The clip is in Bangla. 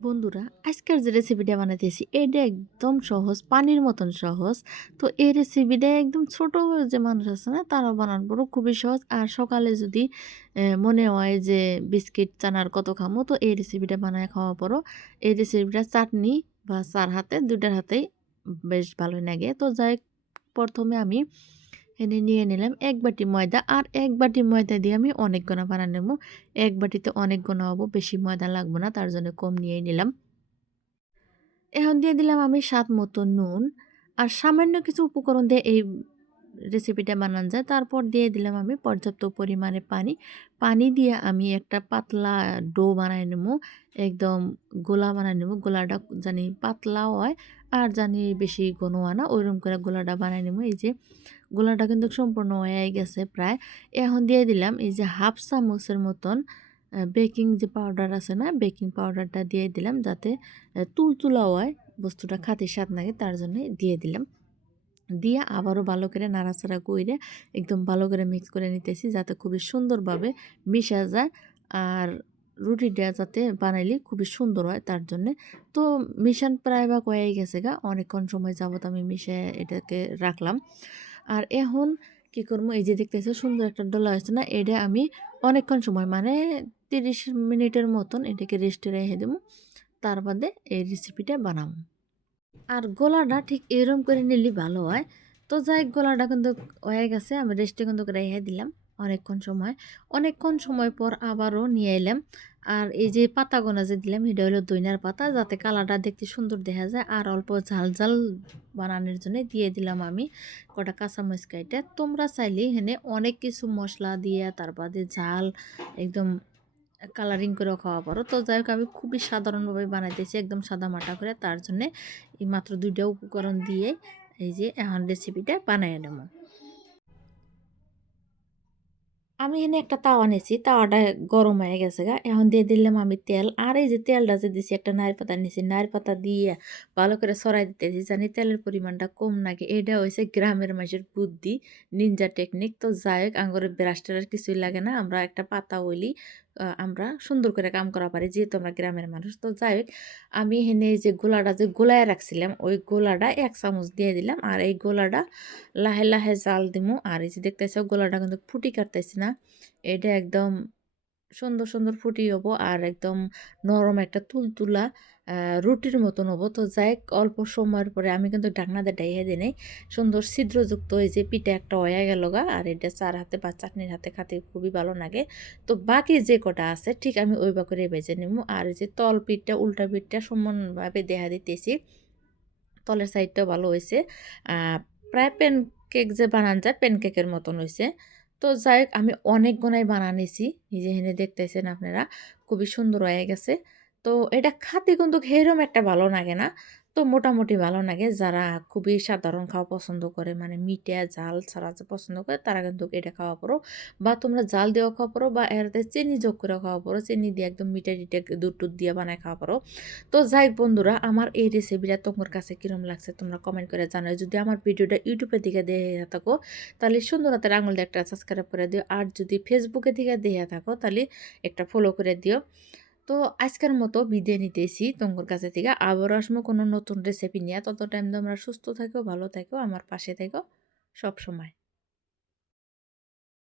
বন্ধুরা, আজকের যে রেসিপিটা বানাইতেছি এটা একদম সহজ, পানির মতন সহজ। তো এই রেসিপিটা একদম ছোট যে মানুষ আছে না তারাও বানানো পারো, খুবই সহজ। আর সকালে যদি মনে হয় যে বিস্কিট চানার কত খামো, তো এই রেসিপিটা বানায় খাওয়া পারো। এই রেসিপিটা চাটনি বা চার হাতে দুইটার হাতেই বেশ ভালোই লাগে। তো যাই হোক, প্রথমে আমি এনে নিয়ে নিলাম ১ বাটি ময়দা। আর ১ বাটি ময়দা দিয়ে আমি অনেক গোনা বানায় নেবো। ১ বাটিতে অনেক গোনা হবো, বেশি ময়দা লাগবে না, তার জন্য কম নিয়েই নিলাম। এখন দিয়ে দিলাম আমি স্বাদ মতো নুন। আর সামান্য কিছু উপকরণ দিয়ে এই রেসিপিটা বানানো যায়। তারপর দিয়ে দিলাম আমি পর্যাপ্ত পরিমাণে পানি। পানি দিয়ে আমি একটা পাতলা ডো বানায় নেবো। একদম গোলা বানায় নেবো। গোলাটা জানি পাতলাও হয় আর জানি বেশি ঘন হয় না। ওইরকম করে গোলাটা বানায় নেবো। এই যে গোলাটা কিন্তু সম্পূর্ণ হয়ে গেছে প্রায়। এখন দিয়ে দিলাম এই যে 1/2 চামচের মতন বেকিং যে পাউডার আছে না, বেকিং পাউডারটা দিয়ে দিলাম যাতে তুলতুলা হয়, বস্তুটা খাঁটি স্বাদ লাগে, তার জন্য দিয়ে দিলাম। দিয়ে আবারও ভালো করে নাড়াচাড়া কইরে একদম ভালো করে মিক্স করে নিতেছি যাতে খুবই সুন্দরভাবে মিশা যায়। আর রুটিটা যাতে বানাইলে খুবই সুন্দর হয় তার জন্যে। তো মিশান প্রায় বা হয়ে গেছে গা, অনেকক্ষণ সময় যাবত আমি মিশে এটাকে রাখলাম। আর এখন কি করবো, এই যে দেখতেছো সুন্দর একটা ডলা হয়েছে না, এটা আমি অনেকক্ষণ সময় মানে ৩০ মিনিটের মতন এটাকে রেস্টে রেখে দেবো। তার বাদে এই রেসিপিটা বানাবো। আর গলাটা ঠিক এরকম করে নিলে ভালো হয়। তো যাই হোক, গলাটা কিন্তু হয়ে গেছে, আমি রেস্টে কিন্তু রেখে দিলাম অনেকক্ষণ সময়। অনেকক্ষণ সময় পর আবারও নিয়ে এলাম। আর এই যে পাতাগোনা যে দিলাম এটা হলো দইনার পাতা, যাতে কালারটা দেখতে সুন্দর দেখা যায়। আর অল্প ঝাল ঝাল বানানোর জন্য দিয়ে দিলাম আমি কটা কাঁচামরিচ কাইটা। তোমরা চাইলে এখানে অনেক কিছু মশলা দিয়ে তার বাদে ঝাল একদম কালারিং করেও খাওয়া পারো। তো যাই হোক, আমি খুবই সাধারণভাবে বানাইতেছি একদম সাদামাটা করে, তার জন্যে এই মাত্র ২টা উপকরণ দিয়ে এই যে এখন রেসিপিটা বানাই নেব। আমি এখানে একটা তাওয়া নিয়েছি, তাওয়াটা গরম হয়ে গেছে গা। এখন দিয়ে দিলাম আমি তেল। আর এই যে তেলটা যে দিছি, একটা নারী পাতা নিছি, নারী পাতা দিয়ে ভালো করে ছড়াই দিতেছি জানি তেলের পরিমাণটা কম লাগে। এটা হয়েছে গ্রামের মানুষের বুদ্ধি, নিনজা টেকনিক। তো যাই হোক, আঙ্গরে ব্রাশ টেরার কিছুই লাগে না, আমরা একটা পাতা হইলি আমরা সুন্দর করে কাম করা পারি, যেহেতু আমরা গ্রামের মানুষ। তো যাই হোক, আমি এখানে এই যে গোলাটা যে গোলায় রাখছিলাম ওই গোলাটা ১ চামচ দিয়ে দিলাম। আর এই গোলাটা লাহে লাহে জাল দিমু। আর এই যে দেখতেছ গোলাটা কিন্তু ফুটি কাটতেছি না, এটা একদম সুন্দর সুন্দর ফুটি হবো আর একদম নরম একটা তুলতুলা রুটির মতন হবো। তো যাই হোক, অল্প সময়ের পরে আমি কিন্তু ঢাকনা দিয়ে ঢাইয়া দিই নাই, সুন্দর ছিদ্রযুক্ত এই যে পিঠা একটা হয়ে গেল গা। আর এটা চার হাতে বা চাটনির হাতে খাতে খুবই ভালো লাগে। তো বাকি যে কটা আছে ঠিক আমি ওই বা করে ভেজে নিব। আর এই যে তল পিঠটা উল্টা পিঠটা সমানভাবে দেখা দিতেছি, তলের সাইডটাও ভালো হয়েছে। প্রায় প্যানকেক যে বানান যায় প্যানকেকের মতন হয়েছে। তো যাই হোক, আমি অনেক গোনায় বানানিছি, নিজে হেনে দেখতেছেন আপনারা, খুবই সুন্দর হয়ে গেছে। তো এটা খাতে কিন্তু সেরম একটা ভালো লাগে না, তো মোটামুটি ভালো লাগে। যারা খুবই সাধারণ খাওয়া পছন্দ করে, মানে মিঠা ঝাল ছাড়া যে পছন্দ করে, তারা কিন্তু এটা খাওয়া পারো। বা তোমরা জাল দিয়েও খাওয়া পারো, বা এরতে চিনি যোগ করে খাওয়া পারো, চিনি দিয়ে একদম মিঠা টিঠা দুধ টুধ দিয়ে বানায় খাওয়া পারো। তো যাই হোক বন্ধুরা, আমার এই রেসিপিটা তোমার কাছে কিরম লাগছে তোমরা কমেন্ট করে জানাও। যদি আমার ভিডিওটা ইউটিউবে দিকে দেখে থাকো তাহলে সুন্দর হাতের আঙুল দিয়ে একটা সাবস্ক্রাইব করে দিও। আর যদি ফেসবুকে দিকে দেখে থাকো তাহলে একটা ফলো করে দিও। তো আজকের মতো বিদায় নিতেছি তোমার কাছে থেকে, আবারও আসবো কোনো নতুন রেসিপি নিয়ে। তত টাইম তোমরা সুস্থ থাকো, ভালো থাকো, আমার পাশে থাকো সব সময়।